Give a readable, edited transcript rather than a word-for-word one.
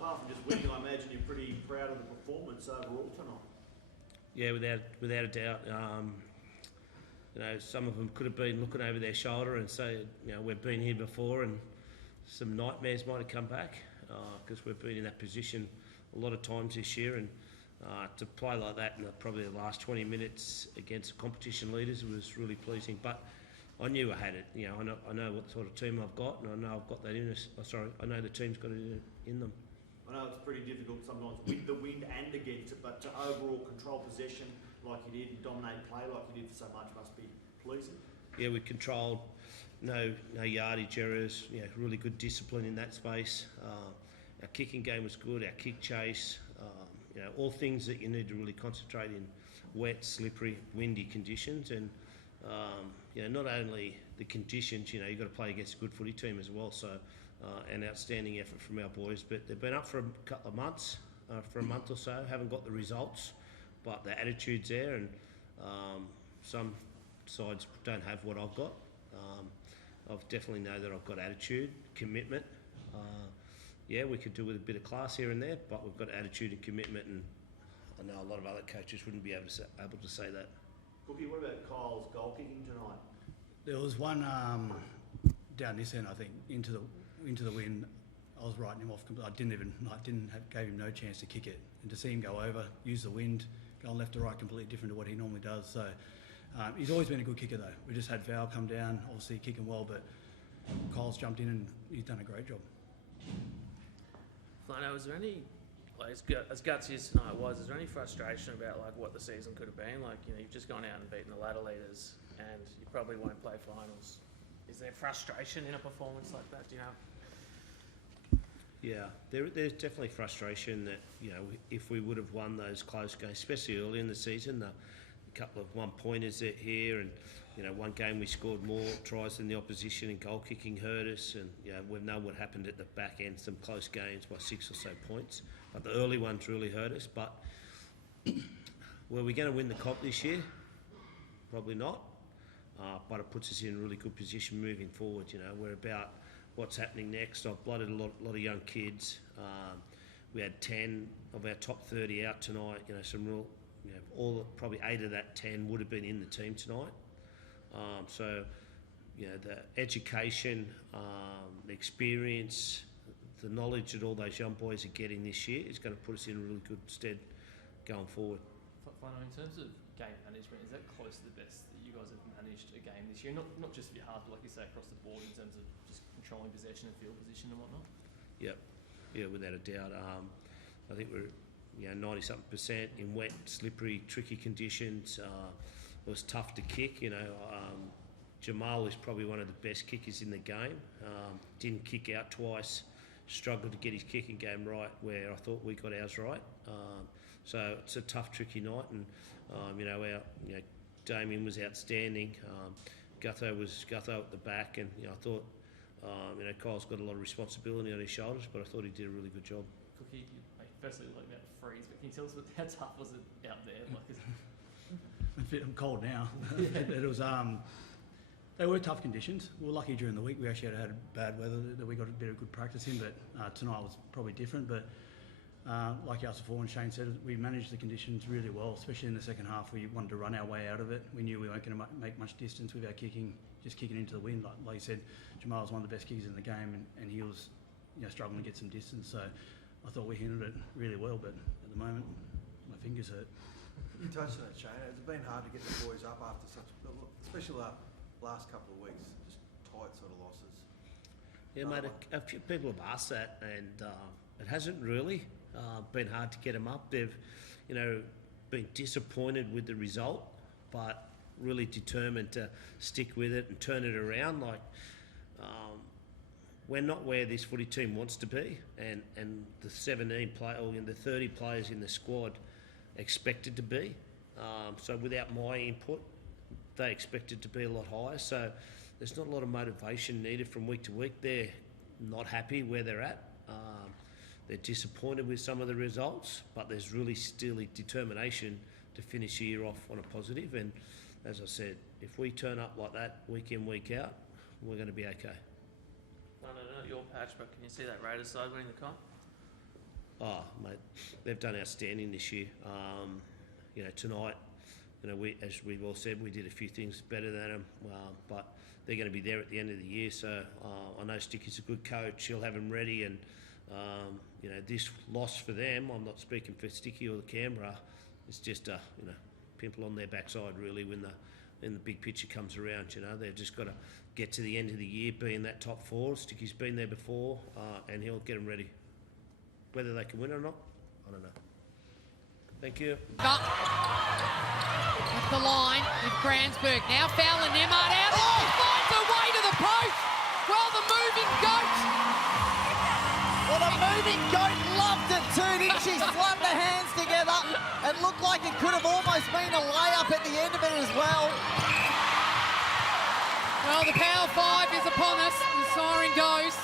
apart from just winning, I imagine you're pretty proud of the performance overall tonight. Yeah, without a doubt. Some of them could have been looking over their shoulder and say, we've been here before, and some nightmares might have come back because we've been in that position a lot of times this year, and to play like that in probably the last 20 minutes against competition leaders was really pleasing. But I knew I had it. I know what sort of team I've got, and I know I've got that in us. I know the team's got it in them. I know it's pretty difficult sometimes with the wind and against it, but to overall control possession like you did, dominate play like you did for so much must be pleasing. Yeah, we controlled, no yardage errors, really good discipline in that space. Our kicking game was good, our kick chase, all things that you need to really concentrate in wet, slippery, windy conditions. And, not only the conditions, you've got to play against a good footy team as well. So, an outstanding effort from our boys. But they've been up for a couple of months, for a month or so, haven't got the results, but the attitude's there, and some sides don't have what I've got. I definitely know that I've got attitude, commitment. We could do with a bit of class here and there, but we've got attitude and commitment, and I know a lot of other coaches wouldn't be able to say that. Cookie, what about Kyle's goal kicking tonight? There was one down this end, I think, into the wind. I was writing him off. Gave him no chance to kick it, and to see him go over, use the wind, going left to right, completely different to what he normally does. So he's always been a good kicker, though. We just had Val come down, obviously kicking well, but Kyle's jumped in and he's done a great job. Flanno, is there any, as gutsy as tonight was, is there any frustration about what the season could have been? You've just gone out and beaten the ladder leaders, and you probably won't play finals. Is there frustration in a performance like that? Do you know? Yeah, there's definitely frustration that if we would have won those close games, especially early in the season, a couple of one-pointers here, and one game we scored more tries than the opposition, and goal kicking hurt us, and we know what happened at the back end, some close games by 6 or so points, but the early ones really hurt us. But were we going to win the comp this year? Probably not, but it puts us in a really good position moving forward. We're about what's happening next. I've blooded a lot of young kids. We had 10 of our top 30 out tonight. Some real, probably 8 of that 10 would have been in the team tonight. The education, the experience, the knowledge that all those young boys are getting this year is going to put us in a really good stead going forward. Flanno, in terms of game management, is that close to the best that you guys have managed a game this year? Not just for your halves, but like you say, across the board in terms of just controlling possession and field position and whatnot? Yep. Yeah, without a doubt. I think we're 90-something% in wet, slippery, tricky conditions. It was tough to kick. Jamal is probably one of the best kickers in the game. Didn't kick out twice. Struggled to get his kicking game right where I thought we got ours right. So it's a tough, tricky night, and Damien was outstanding. Gutho at the back, and I thought Kyle's got a lot of responsibility on his shoulders, but I thought he did a really good job. Cookie, firstly looking at the freeze, but can you tell us how tough was it out there? I'm cold now. It was they were tough conditions. We were lucky during the week. We actually had bad weather that we got a bit of good practice in, but tonight was probably different. But like us before, and Shane said, we managed the conditions really well, especially in the second half. We wanted to run our way out of it. We knew we weren't going to make much distance with our kicking, just kicking into the wind. Like you said, Jamal was one of the best kickers in the game, and he was struggling to get some distance. So I thought we handled it really well, but at the moment, my fingers hurt. You touched on it, Shane. It's been hard to get the boys up after especially the last couple of weeks, just tight sort of losses. Yeah, mate, a few people have asked that, and it hasn't really been hard to get them up. They've, been disappointed with the result, but really determined to stick with it and turn it around. We're not where this footy team wants to be, and the 30 players in the squad expected to be. So without my input, they expected to be a lot higher. So there's not a lot of motivation needed from week to week. They're not happy where they're at. They're disappointed with some of the results, but there's really still a determination to finish the year off on a positive. And as I said, if we turn up like that week in, week out, we're going to be okay. I don't know your patch, but can you see that Raiders side winning the comp? Oh, mate, they've done outstanding this year. You know, tonight, you know, as we've all said, we did a few things better than them, but they're going to be there at the end of the year. So I know Sticky's a good coach. He'll have them ready. And, you know, this loss for them, I'm not speaking for Sticky or the Canberra, it's just a, you know, pimple on their backside, really, when the big picture comes around. You know, they've just got to get to the end of the year, be in that top 4. Sticky's been there before, and he'll get them ready. Whether they can win or not, I don't know. Thank you. At the line with Gransberg. Now Fowler, Nemart out. Oh, he finds a way to the post. Well, the moving goat. Well, the moving goat loved it too, didn't she? Slung the hands together. It looked like it could have almost been a layup at the end of it as well. Well, the Power 5 is upon us. The siren goes.